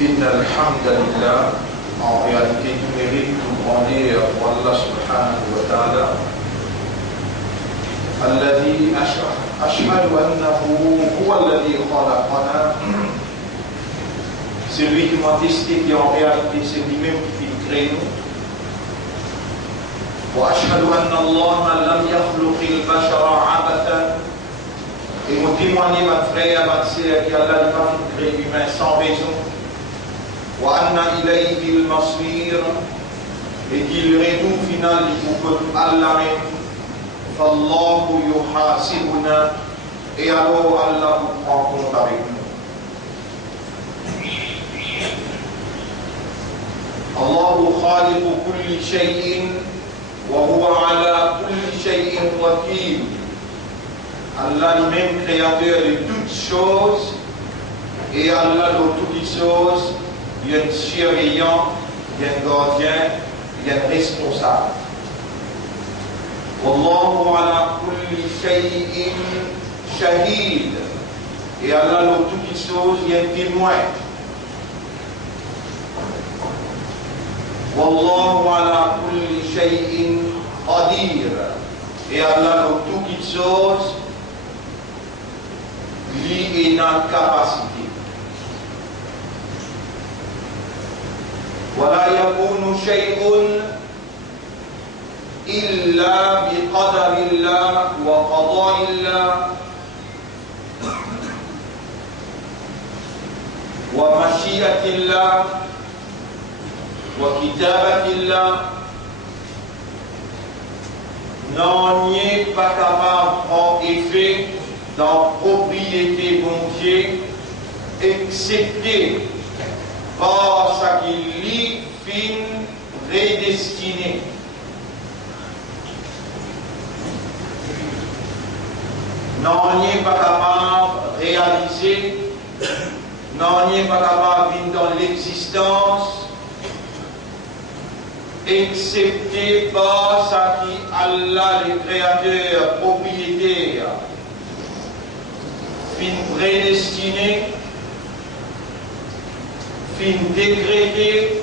إن الحمد لله en réalité tout mérite, tout grandeur pour Allah subhanahu wa ta'ala الذي أشهد أنه هو الذي خلقنا. C'est lui qui m'a testé, qui en réalité c'est lui-même qui crée nous. وأشهد أن الله لم يخلق البشر عبثا. Et mon témoigner, ma frère, ma sœur, qu'Allah n'a pas créé l'humain sans raison. وأن إليه المصير. Et qu'il retourne final pour Allah même. فالله يحاسبنا. Et alors Allah vous prend compte avec nous. الله خالق كل شيء وهو على كل شيء وكيل. Allah lui-même créateur de toutes choses et Allah dans toutes les choses, il y a un surveillant, il y a un gardien, il y a un responsable. Wallahu ala kulli shay'in shahid. Et Allah dans toutes les choses, il y a un témoin. Wallahu ala kulli shay'in qadir. Et Allah dans toutes les choses, lui est dans capacité. ولا يكون شيء إلا بقدر الله وقضاء الله ومشيئة الله وكتابة الله. Non, n'est pas capable en effet dans propriété bon Dieu, excepté par ce qu'il lui fin prédestiné. Non, n'est pas capable de réaliser, non, n'est pas capable de venir dans l'existence, excepté par ce qui Allah, le créateur, propriétaire, fin prédestiné, fin décrété,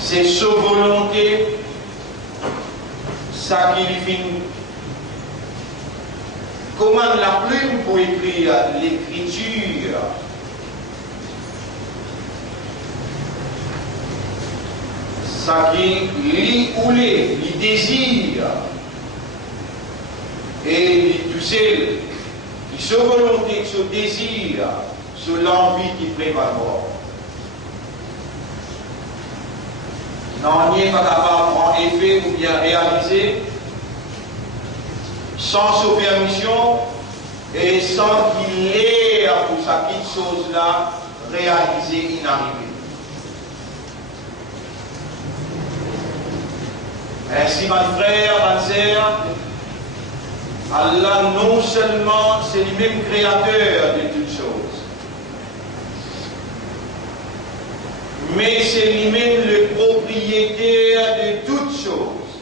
c'est sa volonté, ça qui lui fin. Comment la plume pour écrire l'écriture? Ça qui lit ou les désire. Et tout seul, qui se volonté, se désir, se l'envie qui prévalent. Non, n'y est pas capable en effet ou bien réaliser sans sa permission et sans qu'il ait pour sa petite chose-là réalisée, inarrivée. Ainsi, mon frère, ma sœur, Allah non seulement c'est lui-même créateur de toutes choses, mais c'est lui-même le propriétaire de toutes choses.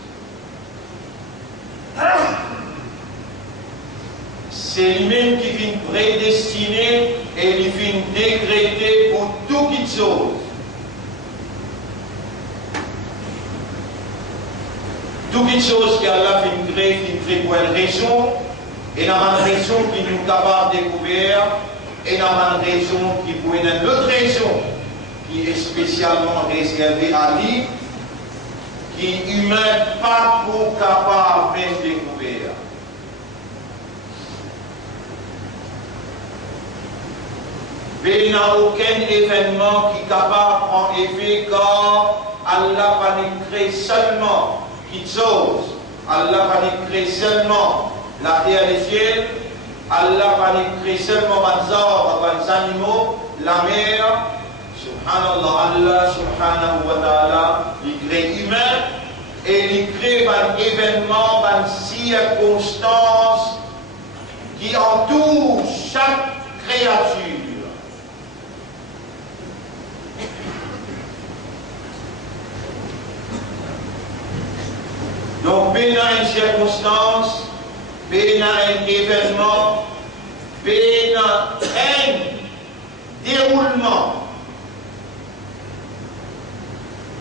C'est lui-même qui vient prédestiner et qui vient décréter pour toutes choses. Toutes les choses qu'Allah fait créer, qui fait pour une raison, et dans une raison qui nous capable de découvrir, et dans une raison qui pour une autre raison, qui est spécialement réservée à lui, qui humain pas pour capable de découvrir. Il n'y a aucun événement qui est capable en effet quand Allah va nous créer seulement quelque chose. Allah va nous créer seulement la terre et les cieux. Allah va nous créer seulement les arbres, les animaux, la mer. Subhanallah, Allah subhanahu wa ta'ala, il crée humain et il crée un événement, une circonstance qui entoure chaque créature. Donc, bien une circonstance, bien un événement, bien un déroulement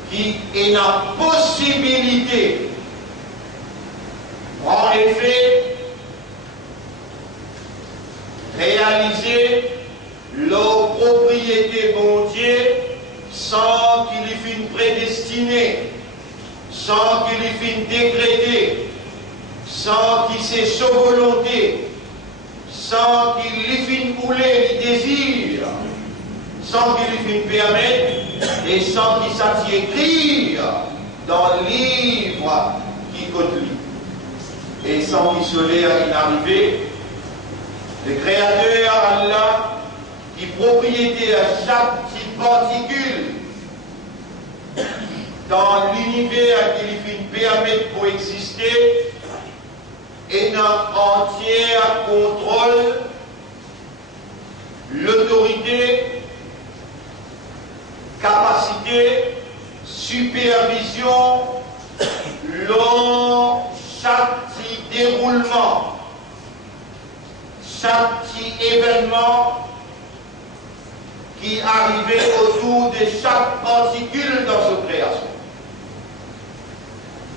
qui est la possibilité, en effet, réaliser leur propriété bon Dieu sans qu'il y finisse prédestiné, sans qu'il y finisse décrété, sans qu'il s'est sa volonté, sans qu'il y finisse couler les désirs, sans qu'il y finisse permettre et sans qu'il s'y écrire dans le livre qui compte lui. Et sans qu'il se l'ait arrivé, le Créateur Allah, qui propriété à chaque petite particule dans l'univers qui lui permet pour exister, et dans entier contrôle, l'autorité, capacité, supervision, long chaque petit déroulement, chaque petit événement qui arrivait autour de chaque particule dans cette création.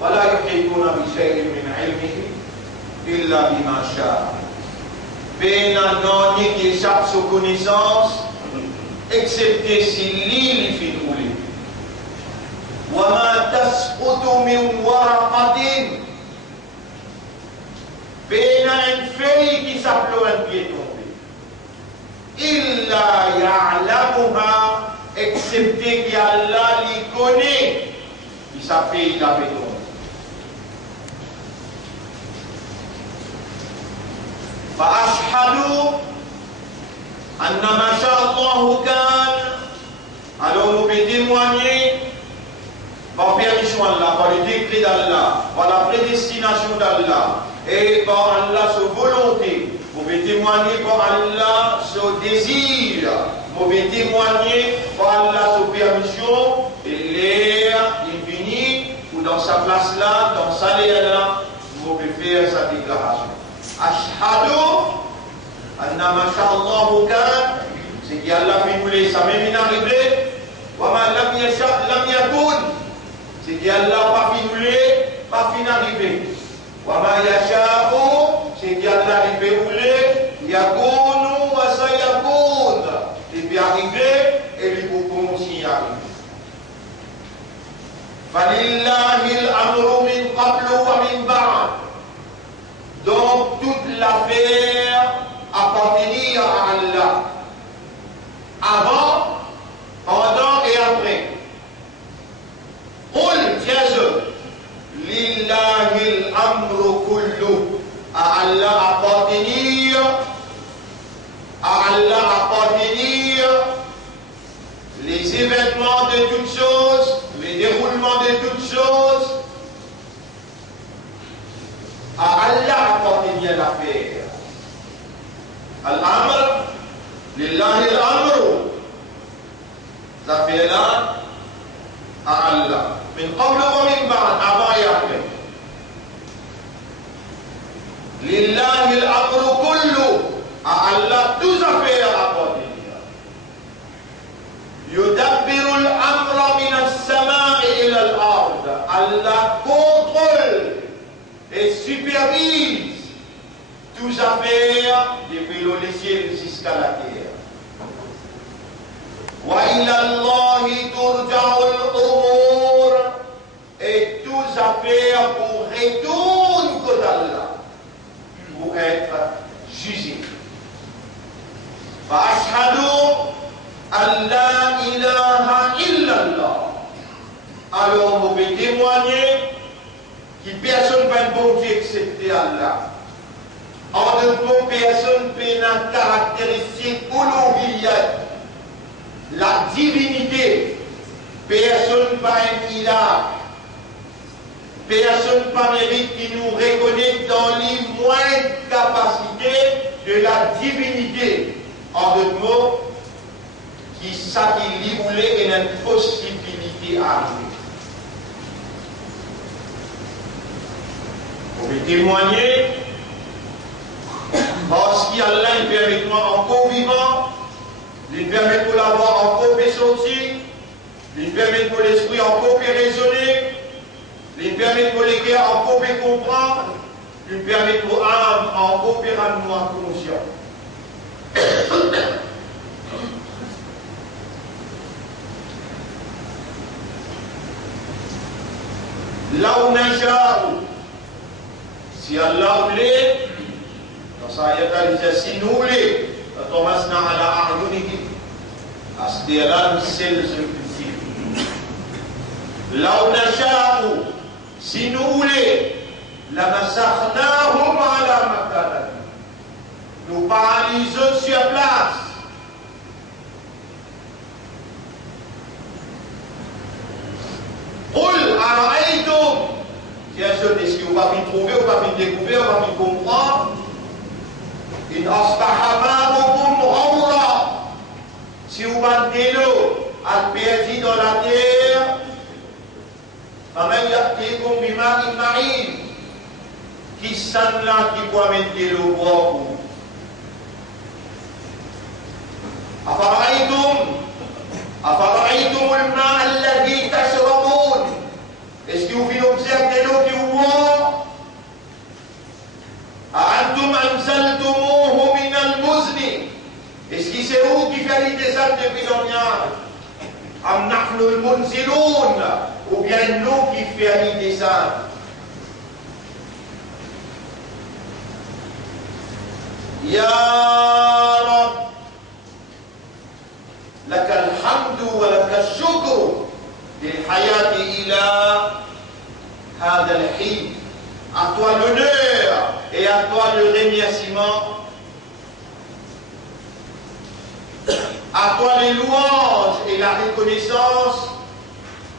Voilà يحيطون بشيء من علمه إلا بما شاء. Pénan non qui échappe sa connaissance, excepté si l'île fit rouler. وما تسقط من ورقة. Pénan une feuille qui s'appelle un pied tombé. إلا يعلمها, excepté qu'Allah l'y connaît, qui s'appelle la béton. فأشهد أن ما شاء الله كان. Alors nous pouvons témoigner par permission d'Allah, par le décret d'Allah, par la prédestination d'Allah et par Allah sa volonté. Vous pouvez témoigner par Allah son désir. Vous pouvez témoigner par Allah sa permission et l'air infini ou dans sa place là, dans sa l'air là, vous pouvez faire sa déclaration. Ashhadu anna ma sha Allahu kan, c'est qu'Allah fait nous les ça même arrivé. Wa ma lam yasha lam yakun, c'est qu'Allah pas fait nous les pas fin arrivé. Wa ma yasha'u, c'est qu'Allah fait nous les yakunu wa sayakun, et puis arrivé et lui pour aussi arriver. Falillahi al-amru min qablu wa min ba'd. Donc toute l'affaire appartenait à Allah. Avant, pendant et après. Qul, tiens-je, lillahi al-amru kullu. À Allah appartenir, à Allah appartenir les événements de toutes choses, les déroulements de toutes choses. À Allah appartient l'affaire. Al-Amr, lillahi al-Amr. L'affaire-là, à Allah. Min qablu wa min ba'd, avant et après. Lillahi al-Amr kullu. À Allah, tous affaires appartiennent. Yudabbiru al-amra min as-sama'i ila al-ard. Allah contrôle et supervise toutes affaires depuis le ciel jusqu'à la terre. Wa ila Allahi turja'u al-umur, et toutes affaires pour retourner qu'à Allah pour être jugées. Fa ashhadu an la ilaha illa Allah. Alors vous pouvez témoigner qui personne ne peut bon Dieu excepté Allah. En d'autres mots, personne peut une caractéristique uluhiyyat, la divinité. Personne ne peut un ilah. Personne ne peut mérite qui nous reconnaît dans les moindres capacités de la divinité. En d'autres mots, qui ça qui lui voulait et une possibilité à arriver. Vous pouvez témoigner parce qu'Allah est permet encore vivant il permet de l'avoir en copie sortie, il permet de l'esprit en copie raisonner, il permet de l'écrire en copie comprendre, il permet de l'âme en copie rendre conscient. Là où nous si Allah voulait, dans sa ayat, il dit si nous voulons, Thomasna ala a'yunihim, asdira nous là où nous si nous voulons, la masakhnahum ala makanati, nous paralysons sur place. Qul ara'aytum, est-ce que vous va bien trouver, vous va bien découvrir, vous va bien comprendre? In asbaha ma'ukum ghawra, si vous battez l'eau, à perdu dans la terre, faman ya'tikum bima'in ma'in, qui s'en là qui peut mettre l'eau pour vous? أفرأيتم الماء الذي تشربون, est-ce que vous observez l'eau qui vous boit? أأنتم أنزلتموه من المزن, est-ce que c'est vous qui faites des descentes depuis l'Orient? أم نحن المنزلون, ou bien nous qui faisons des descentes? يا رب لك الحمد ولك الشكر للحياة إلى هذا الحين. À toi l'honneur et à toi le remerciement. À toi les louanges et la reconnaissance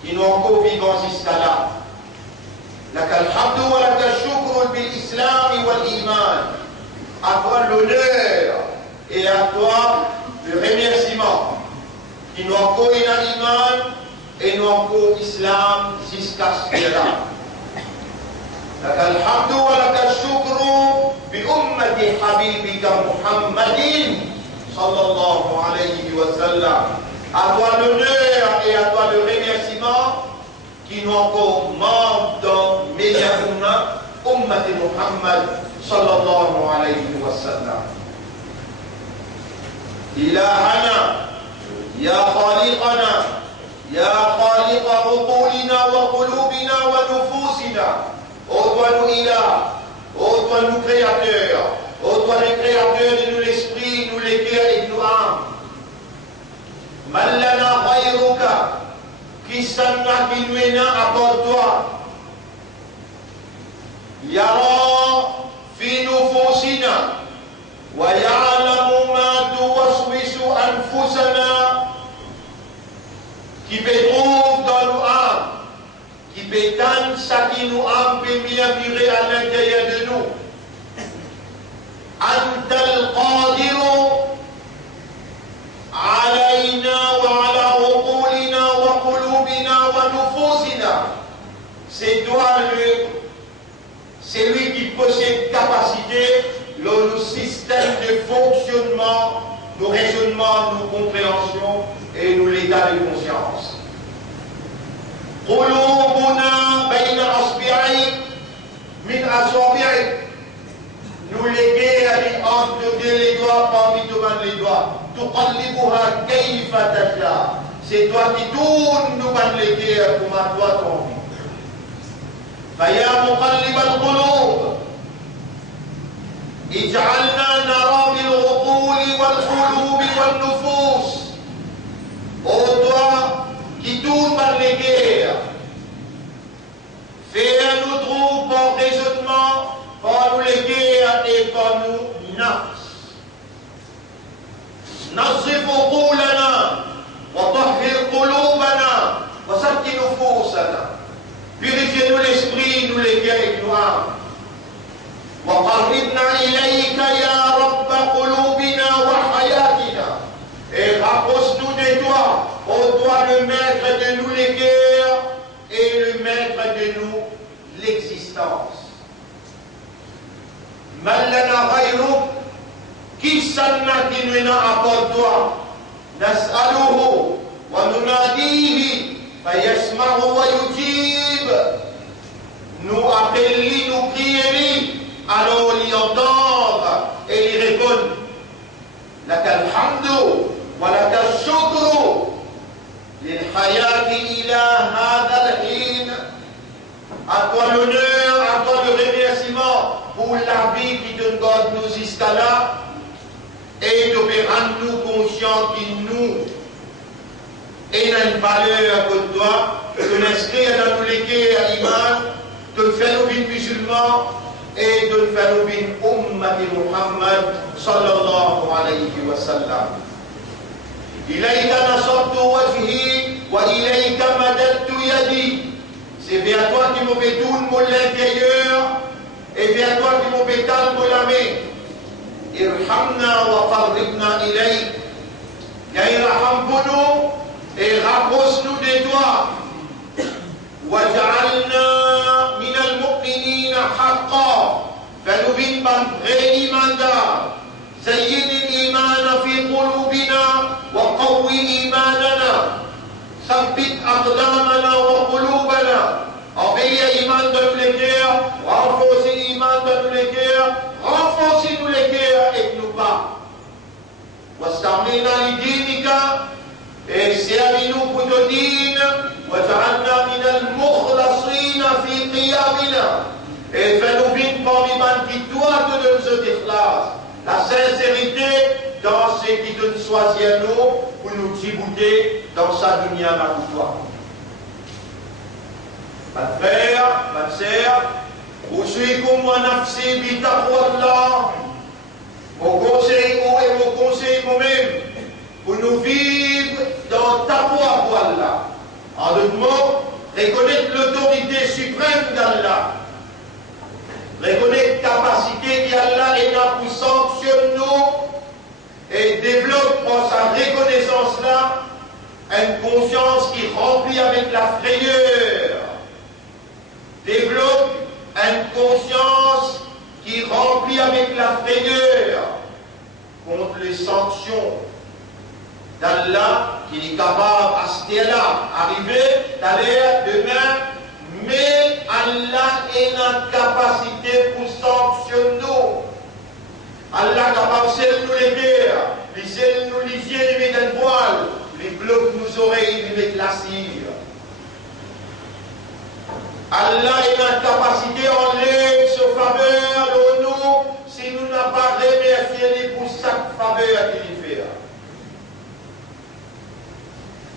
qui nous ont encore vivants jusqu'à là. لك الحمد ولك الشكر بالإسلام والإيمان. À toi l'honneur et à toi le remerciement qui nous ont encore iman et nous encore islam jusqu'à ce là. لك الحمد ولك الشكر بأمة حبيبك محمد صلى الله عليه وسلم. À toi l'honneur et à toi le remerciement qui nous encore membres dans meilleur ummat Muhammad صلى الله عليه وسلم. إلهنا يا خالقنا يا خالق عقولنا وقلوبنا ونفوسنا, ô toi nous ilah, ô toi nous créateurs, ô toi les créateurs de nous l'esprit, nous les cœurs et nous âmes. Man lana ghayruka, qui s'enna qui nous est à part toi. Yara في نفوسنا ويعلم ما توسوس أنفسنا, qui peut trouver dans nos âmes, qui peut tendre ça qui nous âme peut murmurer à l'intérieur de nous. أنت القادر علينا وعلى عقولنا وقلوبنا ونفوسنا. C'est toi c'est lui qui possède capacité, le système de fonctionnement, nos raisonnements, nos compréhensions et nos états de conscience. قلوبنا بين أصبعيك من أصابعك. Nous léguer entre les doigts parmi devant les doigts. تقلبها كيف تشاء. C'est toi qui tournes nous léguer comme à toi ton vie. فيا مقلب القلوب اجعلنا نرى بالعقول والقلوب والنفوس. Ô toi qui tourne par les guerres, fais à nous trouver par raisonnement, par nous les guerres et par nous nafs. نصف عقولنا وطهر قلوبنا وسكن نفوسنا. Purifiez-nous l'esprit, nous les cœurs et nous âmes. وقربنا إليك يا رب قلوبنا وحياتنا. Et rapproche-nous de toi, ô toi le maître de nous les cœurs et le maître de nous l'existence. من لنا غيرك, qui s'en a qui nous est à part toi. نسأله ونناديه فيسمع ويجيب. Nous appelons, nous prions, alors il entend et il répond. لك الحمد ولك الشكر للحياة إلى هذا الحين. À toi l'honneur, à toi le remerciement pour la vie qui te donne nous jusqu'à là et de rendre-nous conscients que nous ayons une valeur que toi, de l'inscrire dans nos légués à l'image, de faire nos vies musulmans et de faire nos vies ummati Muhammad sallallahu alayhi wa sallam. إليك نصبت وجهي وإليك مددت يدي. C'est vers toi qui me bétoune mon l'intérieur et vers toi qui me bétale mon la main. Irhamna wa qarribna ilayk. Ya irhamna et rapproche-nous de toi. Waj'alna min al-mu'minina haqqan. Fais-nous vivre par vrai iman. زين الإيمان في قلوبنا وقوي إيماننا. ثبت أقدامنا وقلوبنا. Enveillez l'Iman de nos cœurs, renforcez l'Iman de nos cœurs, renforcez-nous les cœurs et nous pas. واستعملنا لدينك et servis-nous pour ton dîne. وجعلنا من المخلصين في قيامنا et fais-nous vivre parmi man qui doit te donner ce ikhlas, la sincérité dans ce qui te choisit à nous pour nous débouter dans sa dunya pour Ma frère, ma sœur, أوصيكم ونفسي بتقوى الله. Mon conseil, et mon conseil moi-même, pour nous vivre dans taqwa pour Allah. En d'autres mots, reconnaître l'autorité suprême d'Allah. Reconnaître la capacité qu'Allah est là pour sanctionner nous et développe par sa reconnaissance-là une conscience qui remplit avec la frayeur. Développe une conscience qui remplit avec la frayeur contre les sanctions d'Allah qui est capable à ce là arriver d'aller demain, mais Allah est en capacité pour sanctionner nous. Allah est capable de nous les guerres, de nous les yeux, de mettre un voile, les blocs nos oreilles, de mettre la cire. Allah est en capacité d'enlever ce faveur de nous si nous n'avons pas remercié pour chaque faveur qu'il fait.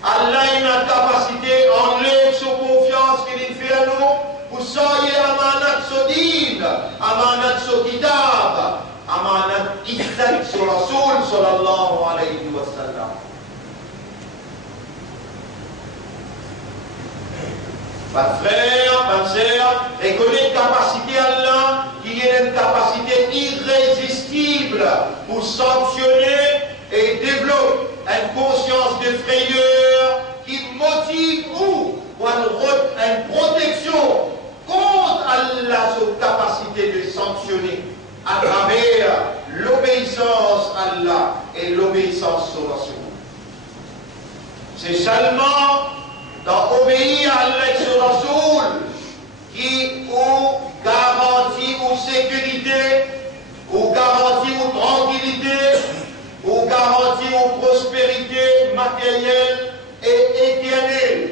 Allah est en capacité d'enlever ce confiance qu'il fait à nous pour soyez amanat sodin, amanat so kitab, amanat ihsan sur Rasoul sallallahu alayhi wa sallam. Ma frère, ma sœur, reconnais la capacité Allah qui est une capacité irrésistible pour sanctionner et développer une conscience de frayeur qui motive ou une protection contre Allah, sa capacité de sanctionner à travers l'obéissance à Allah et l'obéissance au Rasoul. C'est seulement dans obéir à Allah et au Rasoul qui ou garantit ou sécurité, ou garantit ou tranquillité, ou garantit ou prospérité matérielle et éternelle.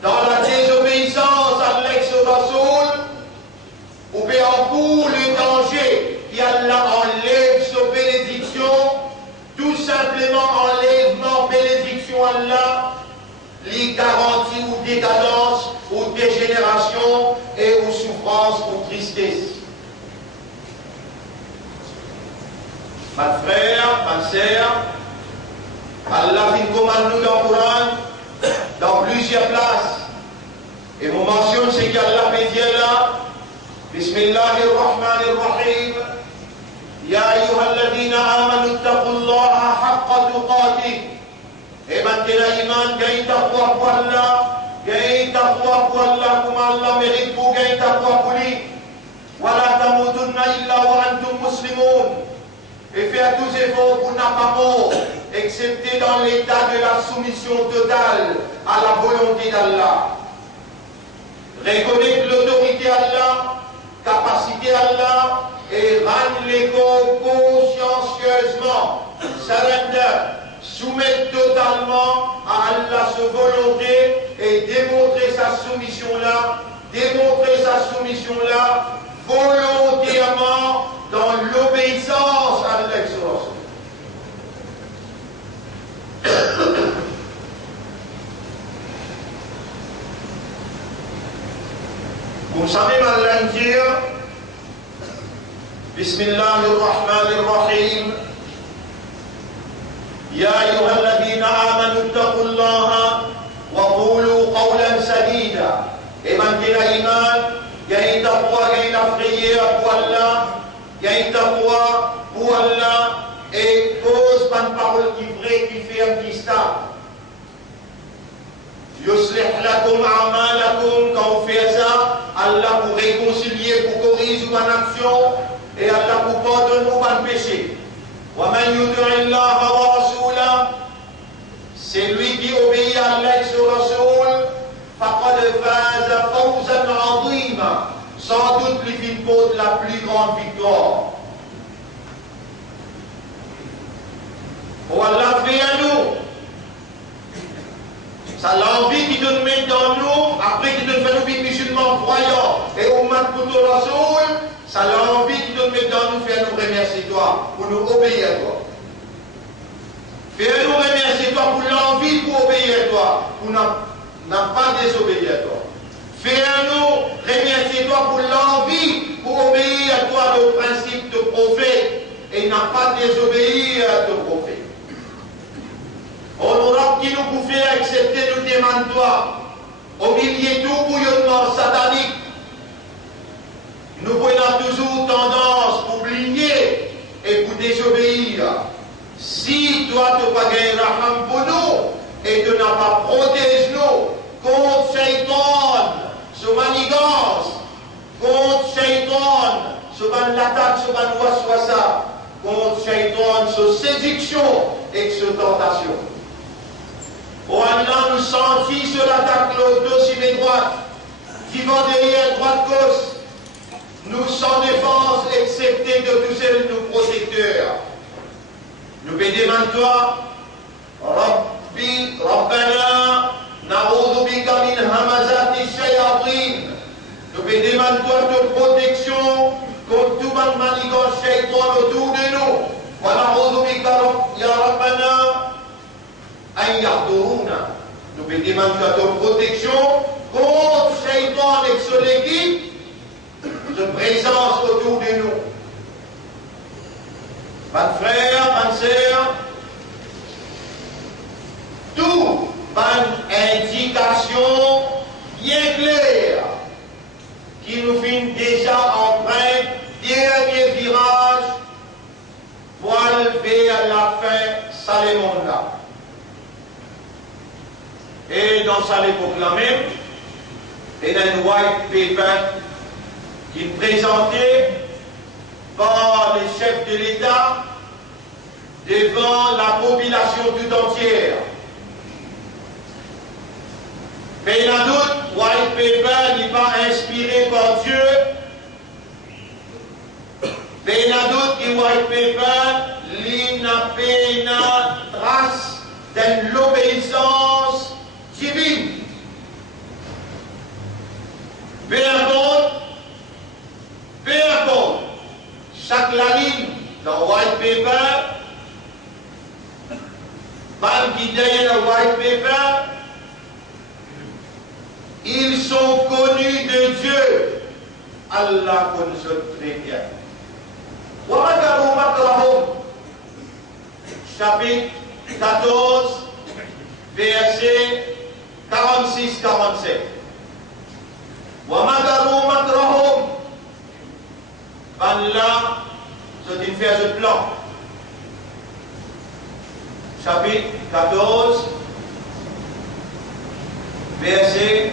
Dans la désobéissance à Allah et au Rasoul, on peut encourt le danger qui Allah enlève sa bénédiction, tout simplement enlèvement bénédiction Allah, les garanties ou décadence ou dégénération et ou souffrance ou tristesse. Ma frère, ma sœur, Allah fait commande nous dans le Coran, dans plusieurs places. Et mon mentionne c'est qu'Allah fait dire là, Bismillahirrahmanirrahim. يا أيها الذين آمنوا اتقوا الله حق تقاته. Et maintenant, iman, gagne taqwa pour Allah, gagne taqwa pour Allah, comme Allah mérite pour gagne taqwa pour lui. ولا تموتن إلا وأنتم مسلمون. et faire tous efforts pour n'a pas mort, excepté dans l'état de la soumission totale à la volonté d'Allah. Reconnaître l'autorité d'Allah, capacité d'Allah, et rendre les corps consciencieusement, surrender, soumettre totalement à Allah sa volonté et démontrer sa soumission-là, volontairement dans l'obéissance à Allah. Vous savez, Allah dit, Bismillahirrahmanirrahim, Ya ayyuhalladhina amanu ittaqullaha wa qulu qawlan sadida. Et maintenant, l'iman, il y a une taqwa, il y a une prière pour Allah, il y a une taqwa pour Allah, et cause par une parole qui est vraie, qui fait un petit stade. Yuslih lakum a'malakum, quand on fait ça, Allah pour réconcilier, pour corriger une action, et Allah pour pardonner un péché. Wa man yuti' Allah wa rasulahu, c'est lui qui obéit à Allah et son Rasoul, faqad faza fawzan 'azima, sans doute lui fit porte la plus grande victoire. Oh Allah fait à nous. Ça l'envie qui nous met dans nous, après qu'il nous fait nous vivre musulmans croyants et Ummat Koutou Rasoul, ça l'envie qui nous met dans nous, faire nous remercier toi, pour nous obéir à toi. Faire nous remercier toi pour l'envie pour obéir à toi, pour n'a pas désobéir à toi. Faire nous remercier toi pour l'envie pour obéir à toi le principe de prophète et n'a pas désobéir à ton prophète. On aura qui nous pouvait accepter nous demande toi, au milieu de tout bouillonnement satanique, nous voyons toujours tendance pour oublier et pour désobéir. Si toi tu n'as pas gagné la raham pour nous et tu n'as pas protégé nous contre Shaitan, ce manigance, contre Shaitan, ce l'attaque, ce waswasa, contre Shaitan, ce séduction et ce tentation. Oh Allah, nous sentis sur l'attaque l'autre sur mes droites, qui vont derrière droite gauche, nous sans défense, excepté de tous ces nos protecteurs. Nous bédémons toi, Rabbi, Rabbana, na'udhu bika min hamazati shayatin. Nous bédémons toi de protection contre tout manigance shaitan autour de nous. Wa na'udhu bika ya Rabbana. Nous bédémons de protection contre Shaitan et son équipe de présence autour de nous. Pas de frères, pas de sœurs, tout une indication bien claire qui nous fait déjà empreinte dernier virage pour aller vers la fin, ça le monde là. Et dans ça, les proclamés, il y a une white paper qui est présentée par les chefs de l'État devant la population tout entière. Mais il y a d'autres white paper n'est pas inspiré par Dieu. Mais il y a d'autres qui white paper n'a pas une trace de l'obéissance divine. Peu importe, chaque ligne dans white paper, même qui derrière le white paper, ils sont connus de Dieu. Allah connaît très bien. Chapitre 14, verset 46-47. Wamagaru makrahum. Là, c'est une phase de plan. Chapitre 14, verset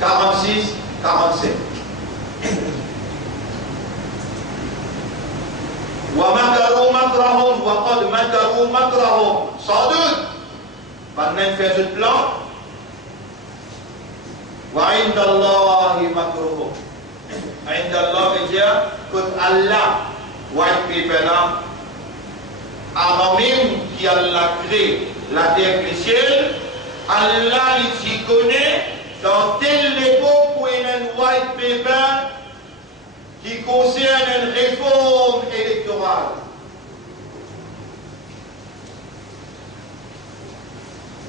46-47. makrahum wa qad makaru makrahum. Sans doute, pendant faire ce plan, wa inda Allahi makruhum. Inda Allah veut dire que Allah, white paper là, avant même qu'Allah crée la terre et le ciel, Allah il s'y connaît dans telle époque où il y a un white paper qui concerne une réforme électorale.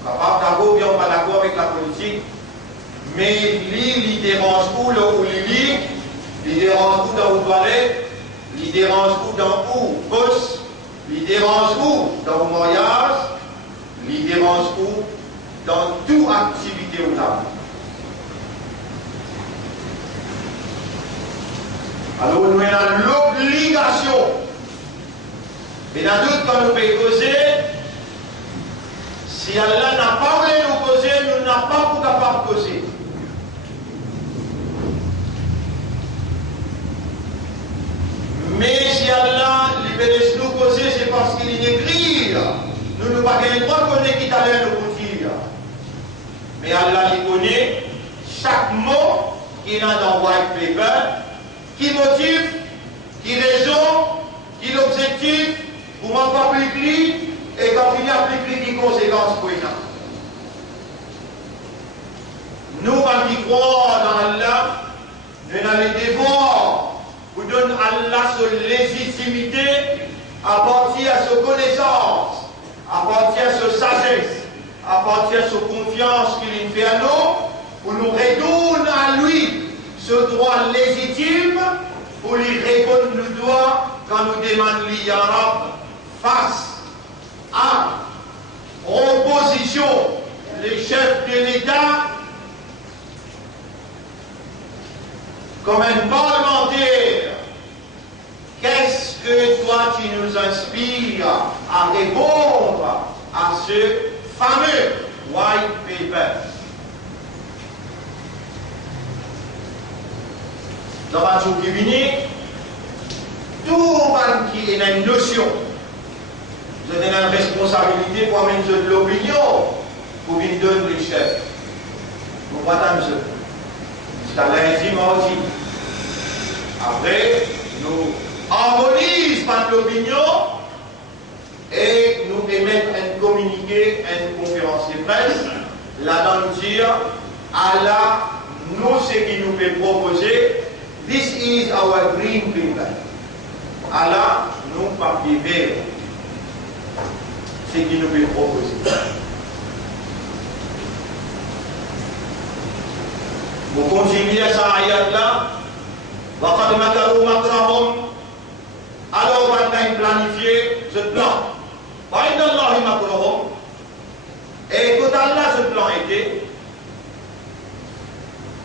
Capable d'accord, bien pas d'accord avec la politique, mais il dérange où le où il dérange où dans où toilette, il dérange où dans où bosse, il dérange où dans le mariage, il dérange où dans toute activité où là. Alors nous avons l'obligation, et dans doute quand nous pouvons causer, si Allah n'a pas voulu nous causer, nous n'avons pas pour capable de causer. Mais si Allah libère nous causer, c'est parce qu'il est écrit. Nous ne pas gagner droit qu'on est qui allait nous dire. Mais Allah il connaît chaque mot qu'il y a dans White Paper, qui motive, qui raison, qui l'objectif, pour m'en appliquer, et quand il applique les conséquences pour ça. Nous, quand ils croient dans Allah, nous allons les devoirs pour donner à Allah sa légitimité à partir de sa connaissance, à partir de sa sagesse, à partir de sa confiance qu'il fait à nous, pour nous retourner à lui ce droit légitime, pour lui répondre le droit quand nous demandons ya Rab face à opposition les chefs de l'État comme un parlementaire. Qu'est-ce que toi tu nous inspires à répondre à ce fameux white paper? Dans un jour qui vient, tout le monde qui a une notion, vous avez une responsabilité pour amener de l'opinion pour venir donner les chefs. Vous comprenez, monsieur? C'est à lundi, mardi. Après, nous harmonisons par l'opinion et nous émettons un communiqué, une conférence de presse, là-dedans nous dire, Allah, nous, ce qui nous fait proposer, this is our green paper. Allah, nous, papier vert. Ce qui nous fait proposer. Vous continuez à ça ayat-là, وَقَدْ مَكَرُوا مَكْرَهُمْ. Alors on va planifier ce plan. وَعِنْدَ اللَّهِ مَكْرَهُمْ. Et quand Allah ce plan était,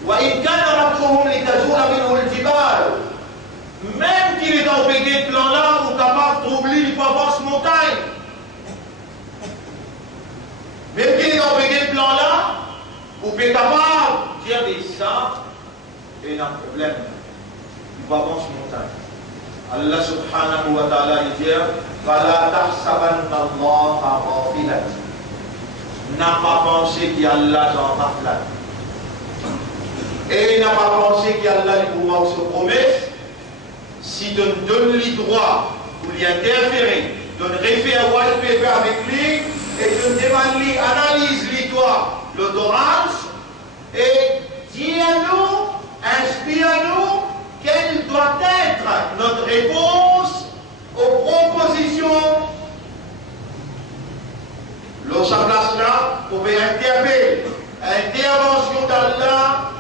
وَإِنْ كَانَ مَكْرُهُمْ لِتَزُولَ مِنْهُ الْجِبَالُ. Même qu'il est en péché de plan-là, vous êtes capable de troubler les fausses montagnes. Même qu'il est en péché de plan-là, vous êtes capable de dire des ça, et il y a un problème. Il va avancer montagne. Allah subhanahu wa ta'ala dit فَلَا تَحْسَبَنَّ اللَّهَ غَافِلًا. N'a pas pensé qu'Allah en raflate. Et n'a pas pensé qu'Allah lui manque sa promesse. Si tu donnes les droits pour lui interférer, donne réfère white paper avec lui, et tu demandes lui, analyse-lui toi l'autorance, et dis à nous, inspire à nous, quelle doit être notre réponse aux propositions. L'autre place là, vous pouvez interpeller intervention d'Allah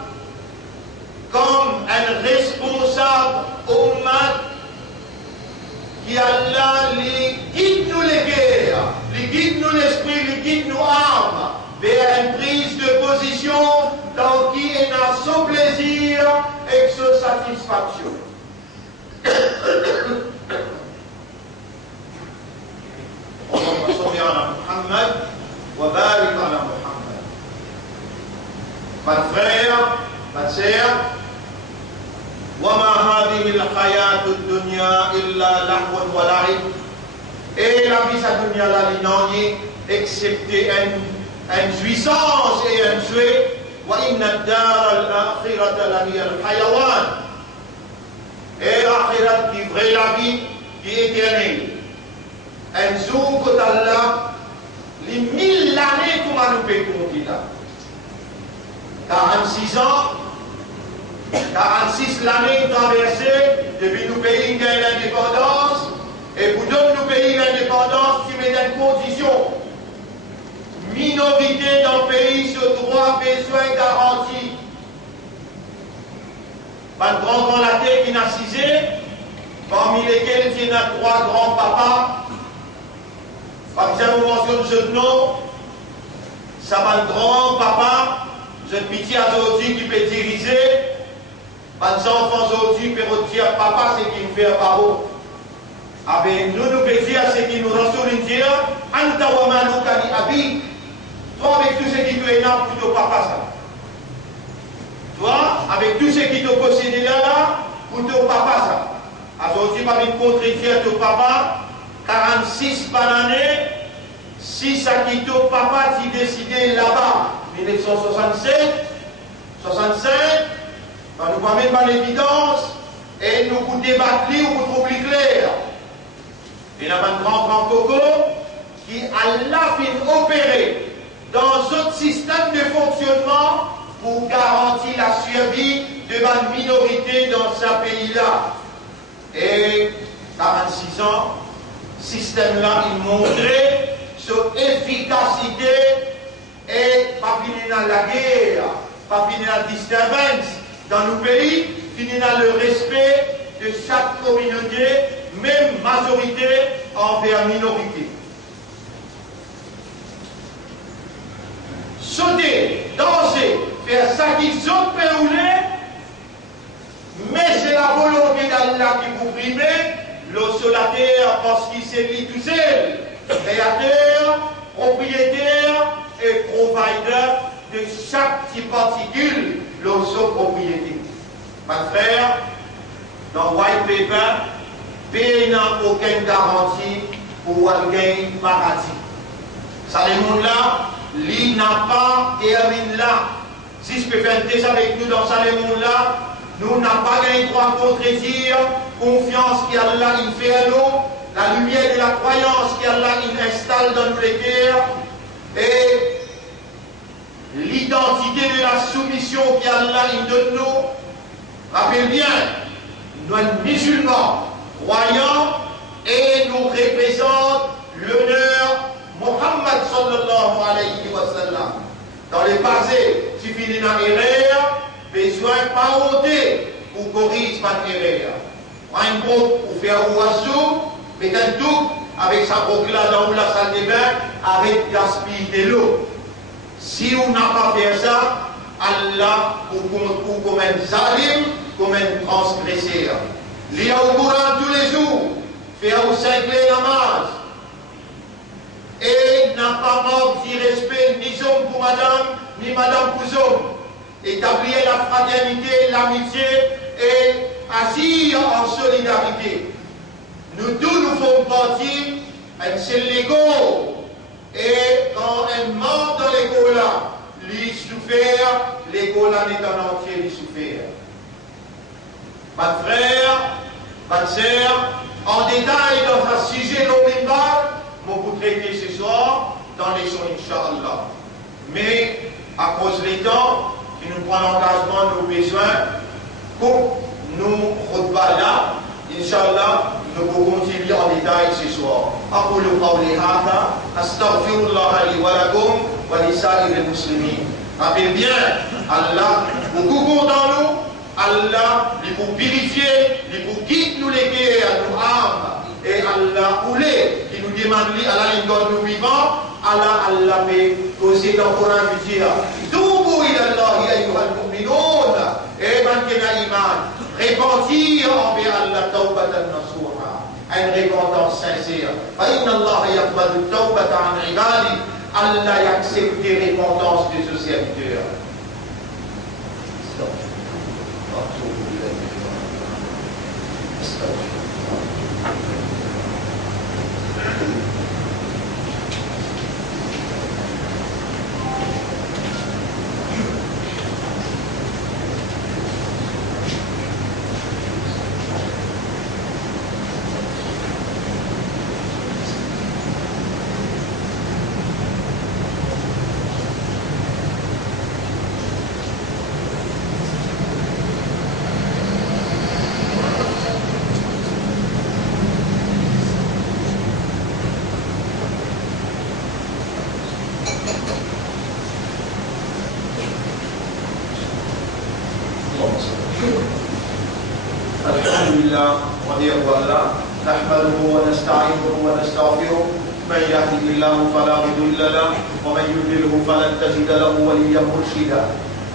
comme un responsable ummat qui Allah les guide nous les guerres, les guide nous l'esprit, les guide nous armes vers une prise de position dans qui il a son plaisir et sa satisfaction. اللهم صل على محمد وبارك على محمد. Mes frères, mes sœurs, وما هذه الحياة الدنيا إلا لهو ولعب Et la vie, ça devient la ligne, excepté une jouissance et un souhait. وإن الدار الآخرة لهي الحيوان. Et l'akhirat qui vraie la vie, qui est éternelle. Un jour, quand Allah, les 1000 années, comment nous pouvons compter là? 46 ans, 46 l'année traversée, depuis nous pays gagnent l'indépendance, et pour donner nous pays l'indépendance, tu mets une condition. Minorité dans le pays, ce droit, besoin garanti. Pas de grand laté qui n'a cisé, parmi lesquels il y a 3 grands-papas. Par exemple, on mentionne ce nom, ça va le grand-papa, ce petit azoti qui peut diriger, pas de enfants azoti qui peut dire papa, c'est qui me fait un paro. Avec nous, nous pouvons dire ce qui nous ressemble dire, Anta wa maluka li abi. Toi, avec tout ce qui te énerve, plutôt papa ça. Toi, avec tout ce qui te possède là, plutôt papa ça. Alors, tu vas me contredire ton papa, 46 par année, si ça qui ton papa, tu décidé là-bas, 1967, 65, on nous va même pas l'évidence, et nous vous débattre, ou vous trouver clair. Il y a un grand coco qui a la fin opéré dans un système de fonctionnement pour garantir la survie de ma minorité dans ce pays-là. Et 46 ans, système-là, il montrait son efficacité et pas finir dans la guerre, pas finir dans la disturbance dans nos pays, finir dans le respect de chaque communauté, même majorité envers minorité. Sauter, danser, faire ça qu'ils ont péroulé, mais c'est la volonté d'Allah qui vous prime, l'eau sur la terre parce qu'il s'est mis tout seul, créateur, propriétaire et provider de chaque petite particule, l'eau sur propriété. Mon frère, dans White Paper, pays n'a aucune garantie pour gagner paradis. Ça, le monde-là, il n'a pas terminé là. Si je peux faire un test avec nous dans ce monde-là, nous n'avons pas gagné droit à contredire, confiance qu'Allah il fait à nous, la lumière de la croyance qu'Allah il installe dans nos cœurs, et l'identité de la soumission qu'Allah il donne nous. Rappelez bien, nous sommes musulmans, croyants, et nous représentent l'honneur Muhammad sallallahu alayhi wa sallam. Dans le passé, si fini dans l'erreur, besoin pas honter pour corriger ma erreur. Un groupe pour faire un oiseau, mais un tout avec sa broque là dans la salle de bain, arrête de gaspiller de l'eau. Si on n'a pas fait ça, Allah ou comme un zalim, comme un transgresseur. Il y a au Coran tous les jours, faire au 5 namaz. Et n'a pas manque d'irrespect ni homme pour madame, ni madame pour homme. Établir la fraternité, l'amitié et agir en solidarité. Nous tous nous faisons partie d'un seul Lego. Et quand un membre dans l'égo là, lui souffert, l'égo là n'est en entier lui souffert. Pas de frère, pas de sœur, en détail dans un sujet d'Omimbar, je vous traiter ce soir dans les sons, Inch'Allah. Mais à cause du temps, qui nous prend l'engagement, nos besoins, pour nous repas là, Inch'Allah, nous pouvons continuer en détail ce soir. أقول قولي هذا أستغفر الله لي ولكم ولسائر المسلمين. Rappelez bien, Allah, beaucoup content nous, Allah, il pour purifier, il pour quitter nous les guerres, nous âmes, et Allah, ou les, qui nous demande, Allah, il donne nous vivants, Allah fait causer dans le Coran, il dit, Toubu ila Allah, ayyuhal mu'minun, et maintenant iman, repentir envers Allah, tawbatan nasuha, une repentance sincère. فإن الله يقبل التوبة عن عباده, Allah accepte les repentances de ses serviteurs. الحمد لله ونعم بالله نحمده ونستعينه ونستغفره من يهده الله فلا مضل له ومن يضلله فلن تجد له وليا مرشدا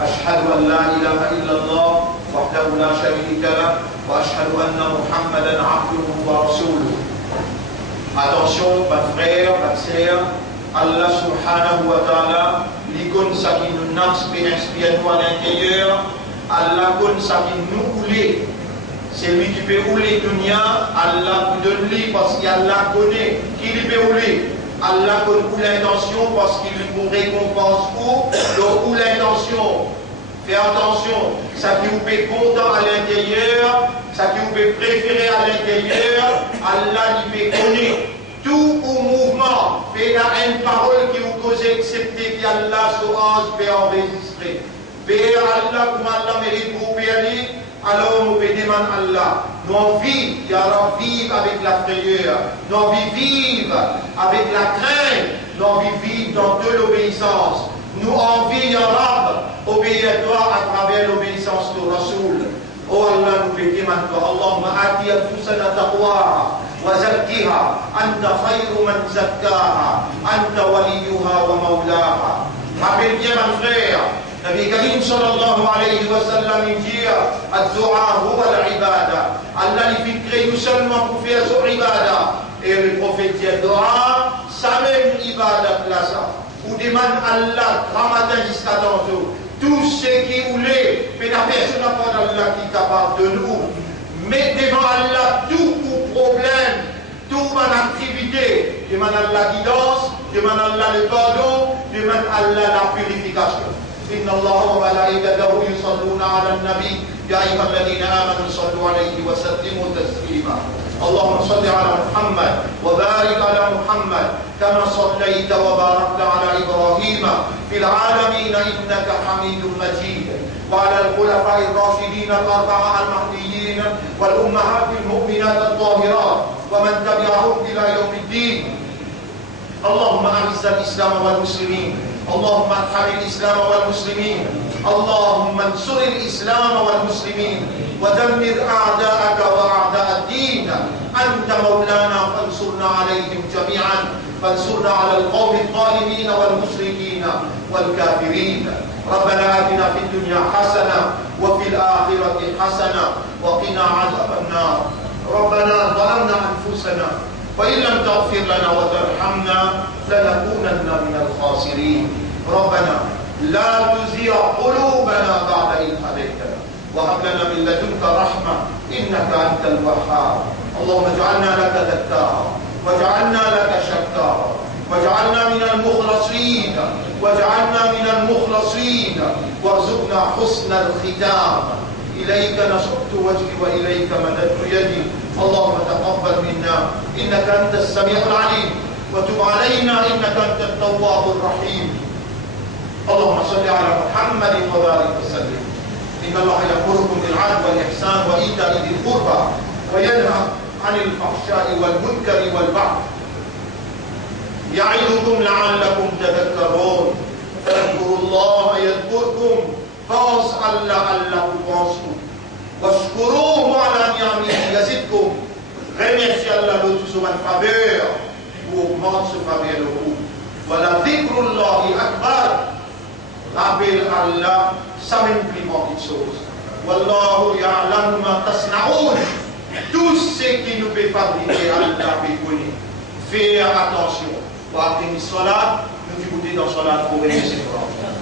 أشهد أن لا إله إلا الله وحده لا شريك له وأشهد أن محمدا عبده ورسوله. Attention, mes frères, mes sœurs, Allah subhanahu wa ta'ala, l'icône ça qui nous inspire nous à l'intérieur, Allah donne ça qui nous oule. C'est lui qui peut ouler dunya, Allah vous donne lui parce qu'Allah connaît qui lui peut ouler. Allah connaît où l'intention parce qu'il vous récompense où l'intention. Fais attention, ça qui vous fait content à l'intérieur, ça qui vous fait préférer à l'intérieur, Allah lui fait connaître. Tout au mouvement, fait une parole qui vous cause accepter qu'Allah soit fait enregistrer. Fait Allah comme Allah mérite vous payer, alors nous demandons Allah. Nous en vivons, Allah vivre avec la frayeur, nous en vivre avec la crainte, nous en vivre dans de l'obéissance. Nous envie arabe, obéir toi à travers l'obéissance de Rasoul. Oh Allah, nous bénissons maintenant. Allahumma ati anfusana taqwaha wa zakkiha anta khayru man zakkaha anta waliyuha wa mawlaha. Rappelle bien mon frère, Nabi Karim sallallahu alayhi wa sallam dit ad-du'a huwa al-ibada. Allah il fait créer nous seulement pour faire son ibada. Et le prophète dit ad-du'a, ça même ibada là ça. Ou demande Allah, Ramadan jusqu'à tantôt. Tout ce qui voulait, mais la personne n'a pas d'Allah qui est capable de nous. Mettez devant Allah tout problème, toute mon activité. Demande Allah guidance, demande Allah le pardon, demande Allah la purification. Inna Allah wa malaikatahu yusalluna ala nabi ya ayyuhalladhina amanu sallu alayhi wa sallimu taslima. اللهم صل على محمد وبارك على محمد كما صليت وباركت على إبراهيم في العالمين إنك حميد مجيد وعلى الخلفاء الراشدين الأربعة المهديين والأمهات المؤمنات الطاهرات ومن تبعهم إلى يوم الدين. اللهم أعز الإسلام والمسلمين، اللهم ارحم الإسلام والمسلمين، اللهم انصر الإسلام والمسلمين ودمر أعداءك وأعداء الدين. أنت مولانا فانصرنا عليهم جميعا، فانصرنا على القوم الظالمين والمشركين والكافرين. ربنا آتنا في الدنيا حسنة وفي الآخرة حسنة وقنا عذاب النار. ربنا ظلمنا أنفسنا وإن لم تغفر لنا وترحمنا لنكونن من الخاسرين. ربنا لا تزغ قلوبنا بعد إذ هديتنا وهب لنا من لدنك رحمة إنك أنت الوهاب. اللهم اجعلنا لك ذكارا واجعلنا لك شكارا واجعلنا من المخلصين وارزقنا حسن الختام. إليك نصبت وجهي وإليك مددت يدي. اللهم تقبل منا إنك أنت السميع العليم وتب علينا إنك أنت التواب الرحيم. اللهم صل على محمد وبارك وسلم. إن الله يأمركم بالعدل والإحسان وإيتاء ذي القربى وينهى عن الفحشاء والمنكر والبغي يعظكم لعلكم تذكرون. فاذكروا الله يذكركم pense Allah, Allah vous pense vous. Washkuruhu ala ni'amihi yazidkum. Remerciez Allah de toute sa faveur pour augmenter sa faveur de vous. Voilà dhikrullahi akbar. Rappel Allah, ça même plus grande chose. Wallahu ya'lamu ma tasna'un. Tout ce qui nous fait fabriquer, Allah peut connaître. Faire attention. Pour après une salat, nous écouter dans salat pour remercier Allah.